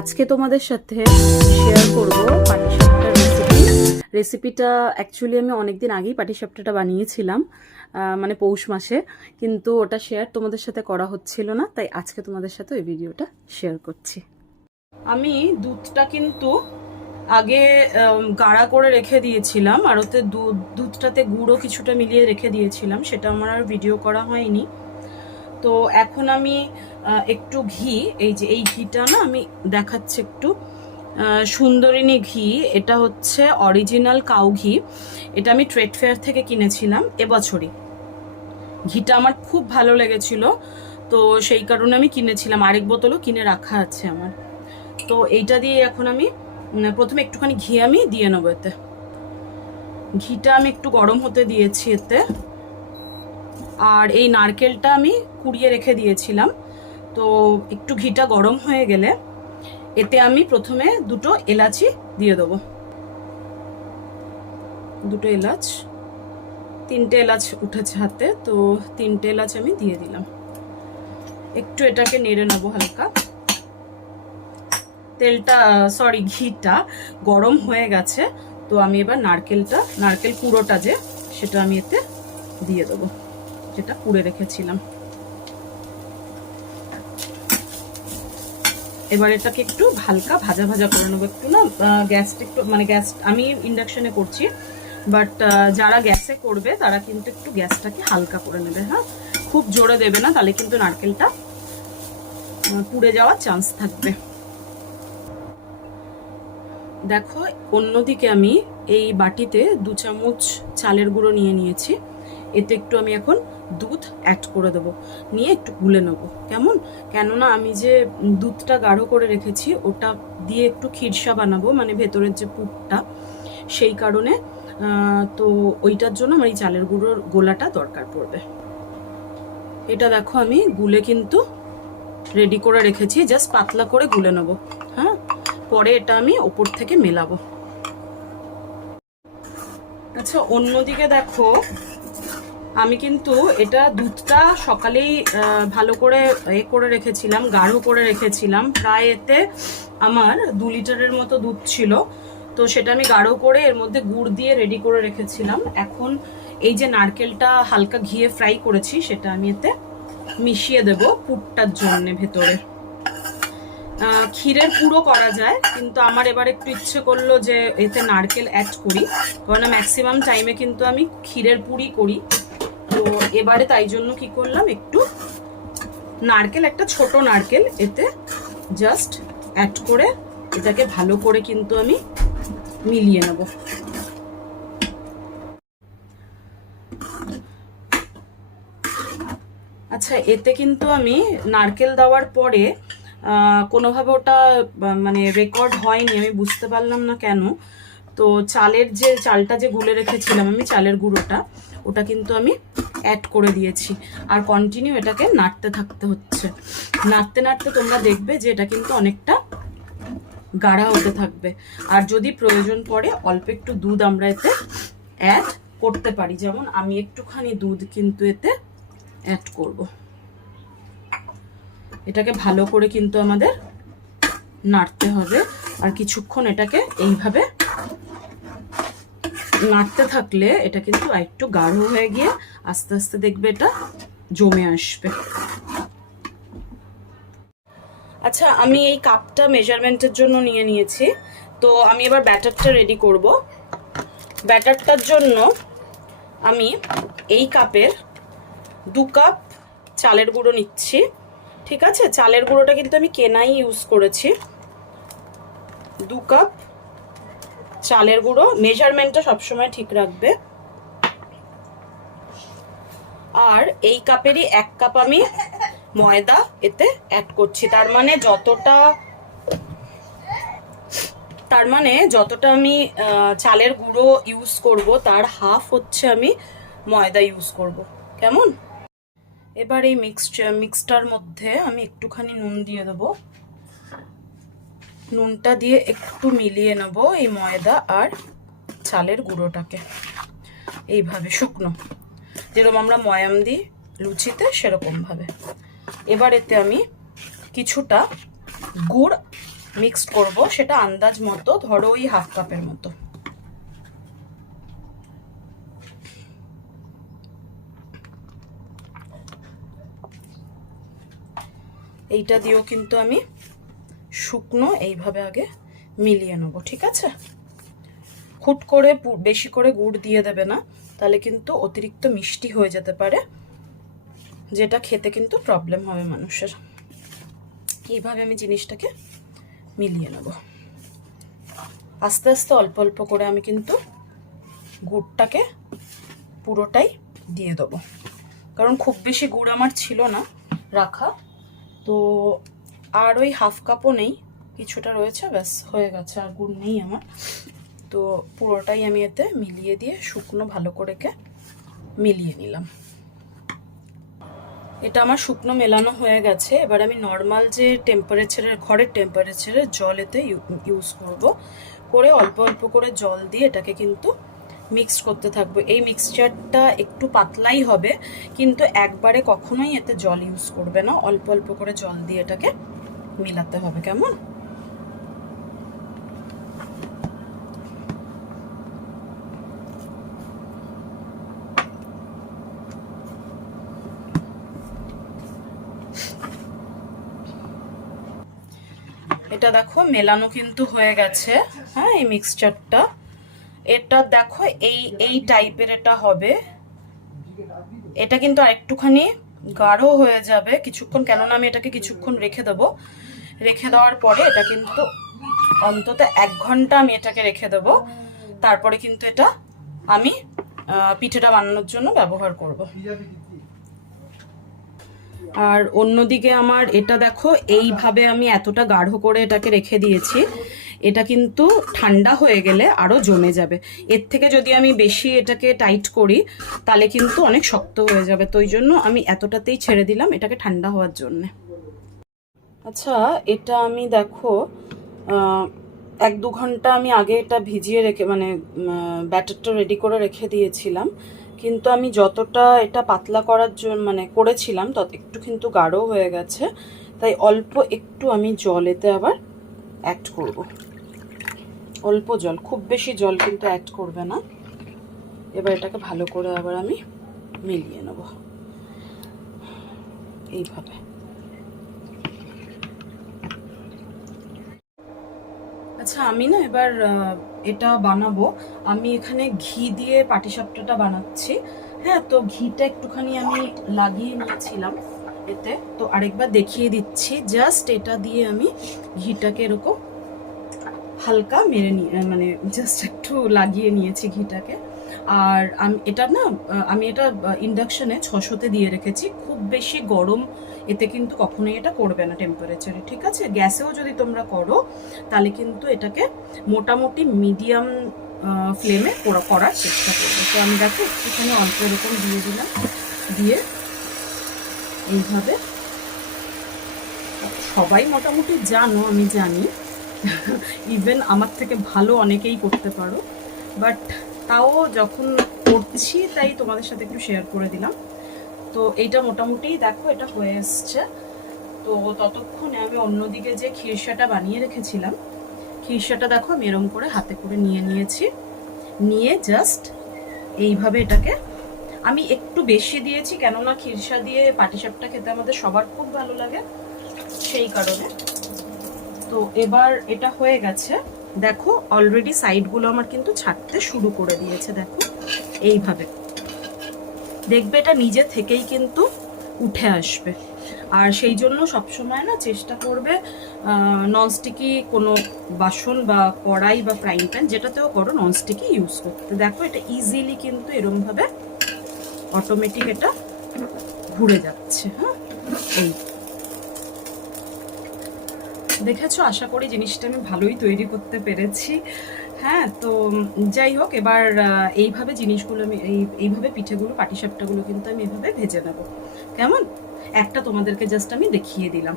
আজকে তোমাদের সাথে শেয়ার করব পাটিসাপটার রেসিপি। রেসিপিটা অ্যাকচুয়ালি আমি অনেকদিন আগেই পাটিসাপটাটা বানিয়েছিলাম, মানে পৌষ মাসে, কিন্তু ওটা শেয়ার তোমাদের সাথে করা হচ্ছিল না, তাই আজকে তোমাদের সাথে ওই ভিডিওটা শেয়ার করছি। আমি দুধটা কিন্তু আগে গাঢ়া করে রেখে দিয়েছিলাম, আর ওতে দুধটাতে গুঁড়ো কিছুটা মিলিয়ে রেখে দিয়েছিলাম, সেটা আমার আর ভিডিও করা হয়নি। তো এখন আমি একটু ঘি, এই যে এই ঘিটা না আমি দেখাচ্ছি একটু, সুন্দরিনী ঘি, এটা হচ্ছে অরিজিনাল কাউ ঘি। এটা আমি ট্রেড ফেয়ার থেকে কিনেছিলাম এবছরই। ঘিটা আমার খুব ভালো লেগেছিল, তো সেই কারণে আমি কিনেছিলাম, আরেক বোতলও কিনে রাখা আছে আমার। তো এইটা দিয়ে এখন আমি প্রথমে একটুখানি ঘি আমি দিয়ে নেবো এতে। ঘিটা আমি একটু গরম হতে দিয়েছি এতে, আর এই নারকেলটা আমি কুড়িয়ে রেখে দিয়েছিলাম। তো একটু ঘিটা গরম হয়ে গেলে এতে আমি প্রথমে দুটো এলাচি দিয়ে দেবো, দুটো এলাচ, তিনটে এলাচ উঠেছে হাতে, তো তিনটে এলাচ আমি দিয়ে দিলাম। একটু এটাকে নেড়ে নেবো হালকা। ঘিটা গরম হয়ে গেছে, তো আমি এবার নারকেল কুড়োটা যে, সেটা আমি এতে দিয়ে দেবো, যেটা কুড়ে রেখেছিলাম। এবার এটাকে একটু হালকা ভাজা ভাজা করে নেবো। একটু না গ্যাসটা একটু, মানে গ্যাস আমি ইন্ডাকশনে করছি, বাট যারা গ্যাসে করবে তারা কিন্তু একটু গ্যাসটাকে হালকা করে নেবে। হ্যাঁ, খুব জোরে দেবে না, তাহলে কিন্তু নারকেলটা পুড়ে যাওয়ার চান্স থাকবে। দেখো, অন্যদিকে আমি এই বাটিতে 2 চামচ চালের গুঁড়ো নিয়ে নিয়েছি। এতে একটু আমি এখন দুধ অ্যাড করে দেবো, নিয়ে একটু গুলে নেবো। কেননা আমি যে দুধটা গাঢ় করে রেখেছি ওটা দিয়ে একটু খিরসা বানাবো, মানে ভেতরের যে পুরটা, সেই কারণে তো ওইটার জন্য আমার এই চালের গুঁড়োর গোলাটা দরকার পড়বে। এটা দেখো আমি গুলে কিন্তু রেডি করে রেখেছি, জাস্ট পাতলা করে গুলে নেবো। হ্যাঁ, পরে এটা আমি ওপর থেকে মেলাবো। আচ্ছা, অন্যদিকে দেখো, আমি কিন্তু এটা দুধটা সকালেই ভালো করে করে রেখেছিলাম, গাঢ় করে রেখেছিলাম। প্রায় এতে আমার 2 লিটারের মতো দুধ ছিল, তো সেটা আমি গাঢ় করে এর মধ্যে গুড় দিয়ে রেডি করে রেখেছিলাম। এখন এই যে নারকেলটা হালকা ঘিয়ে ফ্রাই করেছি, সেটা আমি এতে মিশিয়ে দেব পুরটার জন্য ভেতরে। ক্ষীরের পুরো করা যায়, কিন্তু আমার এবার একটু ইচ্ছে করলো যে এতে নারকেল অ্যাড করি, কারণ ম্যাক্সিমাম টাইমে কিন্তু আমি ক্ষীরের পুরই করি। তো এবারে তাই জন্য কি করলাম, একটু নারকেল, একটা ছোট নারকেল এতে জাস্ট অ্যাড করে এটাকে ভালো করে কিন্তু আমি মিলিয়ে নেব। আচ্ছা, এতে কিন্তু আমি নারকেল দেওয়ার পরে কোনোভাবে ওটা মানে রেকর্ড হয়নি, আমি বুঝতে পারলাম না কেন। তো চালটা যে গুলে রেখেছিলাম আমি, চালের গুঁড়োটা, ওটা কিন্তু আমি অ্যাড করে দিয়েছি, আর কন্টিনিউ এটাকে নাড়তে থাকতে হচ্ছে। নাড়তে নাড়তে তোমরা দেখবে যে এটা কিন্তু অনেকটা গাঢ়া হতে থাকবে। আর যদি প্রয়োজন পড়ে অল্প একটু দুধ আমরা এতে অ্যাড করতে পারি, যেমন আমি একটুখানি দুধ কিন্তু এতে অ্যাড করব। এটাকে ভালো করে কিন্তু আমাদের নাড়তে হবে, আর কিছুক্ষণ এটাকে এইভাবে নাড়তে থাকলে এটা কিন্তু একটু গাঢ় হয়ে গিয়ে আস্তে আস্তে দেখবে এটা জমে আসবে। আচ্ছা, আমি এই কাপটা মেজারমেন্টের জন্য নিয়ে নিয়েছি, তো আমি এবার ব্যাটারটা রেডি করব। ব্যাটারটার জন্য আমি এই কাপের 2 কাপ চালের গুঁড়ো নিচ্ছি। ঠিক আছে, চালের গুঁড়োটা কিন্তু আমি কেনাই ইউজ করেছি। 2 কাপ চালের গুঁড়ো, মেজারমেন্টটা সবসময় ঠিক রাখবে। আর এই কাপেরই 1 কাপ আমি ময়দা এতে অ্যাড করছি। তার মানে যতটা আমি চালের গুঁড়ো ইউজ করব, তার হাফ হচ্ছে আমি ময়দা ইউজ করব। কেমন? এবার এই মিক্সটার মধ্যে আমি একটুখানি নুন দিয়ে দেবো। নুনটা দিয়ে একটু মিলিয়ে নেব এই ময়দা আর চালের গুঁড়োটাকে, এইভাবে শুকনো, যেরকম আমরা ময়াম দিই লুচিতে, সেরকম ভাবে। এবার এতে আমি কিছুটা গুড় মিক্সড করব, সেটা আন্দাজ মতো, ধরো ওই হাফ কাপের মতো। এইটা দিয়েও কিন্তু আমি শুকনো এইভাবে আগে মিলিয়ে নেব, ঠিক আছে? হুট করে বেশি করে গুড় দিয়ে দেবে না, তাহলে কিন্তু অতিরিক্ত মিষ্টি হয়ে যেতে পারে, যেটা খেতে কিন্তু প্রবলেম হবে মানুষের। এইভাবে আমি জিনিসটাকে মিলিয়ে নেব। আস্তে আস্তে অল্প অল্প করে আমি কিন্তু গুড়টাকে পুরোটাই দিয়ে দেবো, কারণ খুব বেশি গুড় আমার ছিল না রাখা, তো আর ওই হাফ কাপও নেই, কিছুটা রয়েছে, ব্যাস হয়ে গেছে, আর গুড় নেই আমার। তো পুরোটাই আমি এতে মিলিয়ে দিয়ে শুকনো ভালো করে মিলিয়ে নিলাম। এটা আমার শুকনো মেলানো হয়ে গেছে। এবার আমি নর্মাল যে টেম্পারেচারের, ঘরের টেম্পারেচারের জল এতে ইউজ করব, করে অল্প অল্প করে জল দিয়ে এটাকে কিন্তু মিক্সড করতে থাকবো। এই মিক্সচারটা একটু পাতলাই হবে, কিন্তু একবারে কখনোই এতে জল ইউজ করবে না, অল্প অল্প করে জল দিয়ে এটাকে মিলাতে হবে, কেমন? এটা দেখো মেলানো কিন্তু হয়ে গেছে। হ্যাঁ, এই মিক্সচারটা, এটা দেখো এই টাইপের এটা হবে। এটা কিন্তু আরেকটুখানি গাঢ় হয়ে যাবে কিছুক্ষণ, কেননা আমি এটাকে কিছুক্ষণ রেখে দেবো। রেখে দেওয়ার পরে এটা কিন্তু অন্তত 1 ঘন্টা আমি এটাকে রেখে দেবো, তারপরে কিন্তু এটা আমি পিঠেটা বানানোর জন্য ব্যবহার করব। আর অন্যদিকে আমার এটা দেখো এইভাবে আমি এতটা গাঢ় করে এটাকে রেখে দিয়েছি, এটা কিন্তু ঠান্ডা হয়ে গেলে আরো জমে যাবে। এর থেকে যদি আমি বেশি এটাকে টাইট করি তাহলে কিন্তু অনেক শক্ত হয়ে যাবে, তো ওই জন্য আমি এতটাতেই ছেড়ে দিলাম এটাকে ঠান্ডা হওয়ার জন্য। আচ্ছা, এটা আমি দেখো 1-2 ঘন্টা আমি আগে এটা ভিজিয়ে রেখে, মানে ব্যাটারটা রেডি করে রেখে দিয়েছিলাম, কিন্তু আমি যতটা এটা পাতলা করার জন্য মানে করেছিলাম তত একটু কিন্তু গাঢ় হয়ে গেছে, তাই অল্প একটু আমি জল এতে আবার অ্যাড করব। অল্প জল, খুব বেশি জল কিন্তু অ্যাড করবে না। এবার এটাকে ভালো করে আবার আমি মিলিয়ে নেব এইভাবে। আচ্ছা, আমি না এবার এটা বানাবো। আমি এখানে ঘি দিয়ে পাটিসাপটাটা বানাচ্ছি। হ্যাঁ, তো ঘিটা একটুখানি আমি লাগিয়ে নিয়েছিলাম এতে, তো আরেকবার দেখিয়ে দিচ্ছি। জাস্ট এটা দিয়ে আমি ঘিটাকে এরকম হালকা মেরে নিয়ে, মানে জাস্ট একটু লাগিয়ে নিয়েছি ঘিটাকে। আর আমি এটা ইন্ডাকশনে 600-তে দিয়ে রেখেছি। খুব বেশি গরম এতে কিন্তু কখনোই এটা করবে না টেম্পারেচারে, ঠিক আছে? গ্যাসেও যদি তোমরা করো তাহলে কিন্তু এটাকে মোটামুটি মিডিয়াম ফ্লেমে করার চেষ্টা করবে। তো আমি দেখো একটুখানি অল্প এরকম দিয়ে দিলাম, দিয়ে এইভাবে। সবাই মোটামুটি জানো, আমি জানি, ইভেন আমার থেকে ভালো অনেকেই করতে পারো, বাট তাও যখন করছি তাই তোমাদের সাথে একটু শেয়ার করে দিলাম। তো এইটা মোটামুটি দেখো এটা হয়ে এসছে। তো ততক্ষণে আমি অন্যদিকে যে খিরসাটা বানিয়ে রেখেছিলাম, খিরসাটা দেখো আমি এরম করে হাতে করে নিয়ে নিয়েছি, নিয়ে জাস্ট এইভাবে এটাকে আমি একটু বেশি দিয়েছি, কেননা খিরসা দিয়ে পাটিসাপটা খেতে আমাদের সবার খুব ভালো লাগে, সেই কারণে। তো এবার এটা হয়ে গেছে, দেখো অলরেডি সাইডগুলো আমার কিন্তু ছাড়তে শুরু করে দিয়েছে, দেখো এইভাবে দেখবে এটা নিজে থেকেই কিন্তু উঠে আসবে। আর সেই জন্য সবসময় না চেষ্টা করবে ননস্টিকি কোনো বাসন বা কড়াই বা ফ্রাইং প্যান যেটাতেও করো ননস্টিকি ইউজ করতে। দেখো এটা ইজিলি কিন্তু এরমভাবে অটোমেটিক এটা ঘুরে যাচ্ছে। হ্যাঁ, এই দেখেছো, আশা করি জিনিসটা আমি ভালোই তৈরি করতে পেরেছি। হ্যাঁ, তো যাই হোক, এবার এইভাবে জিনিসগুলো আমি এইভাবে পিঠেগুলো পাটিসাপটাগুলো কিন্তু আমি এভাবে ভেজে নেব, কেমন? একটা তোমাদেরকে জাস্ট আমি দেখিয়ে দিলাম।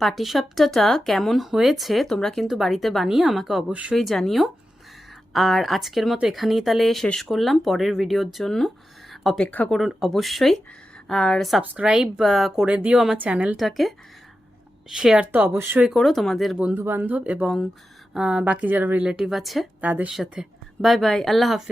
পাটিসাপটাটা কেমন হয়েছে তোমরা কিন্তু বাড়িতে বানিয়ে আমাকে অবশ্যই জানিও। আর আজকের মতো এখানেই তাহলে শেষ করলাম, পরের ভিডিওর জন্য অপেক্ষা করুন অবশ্যই। আর সাবস্ক্রাইব করে দিও আমার চ্যানেলটাকে। শেয়ার তো অবশ্যই করো তোমাদের বন্ধু বান্ধব এবং বাকি যারা রিলেটিভ আছে তাদের সাথে। বাই বাই, আল্লাহ হাফিজ।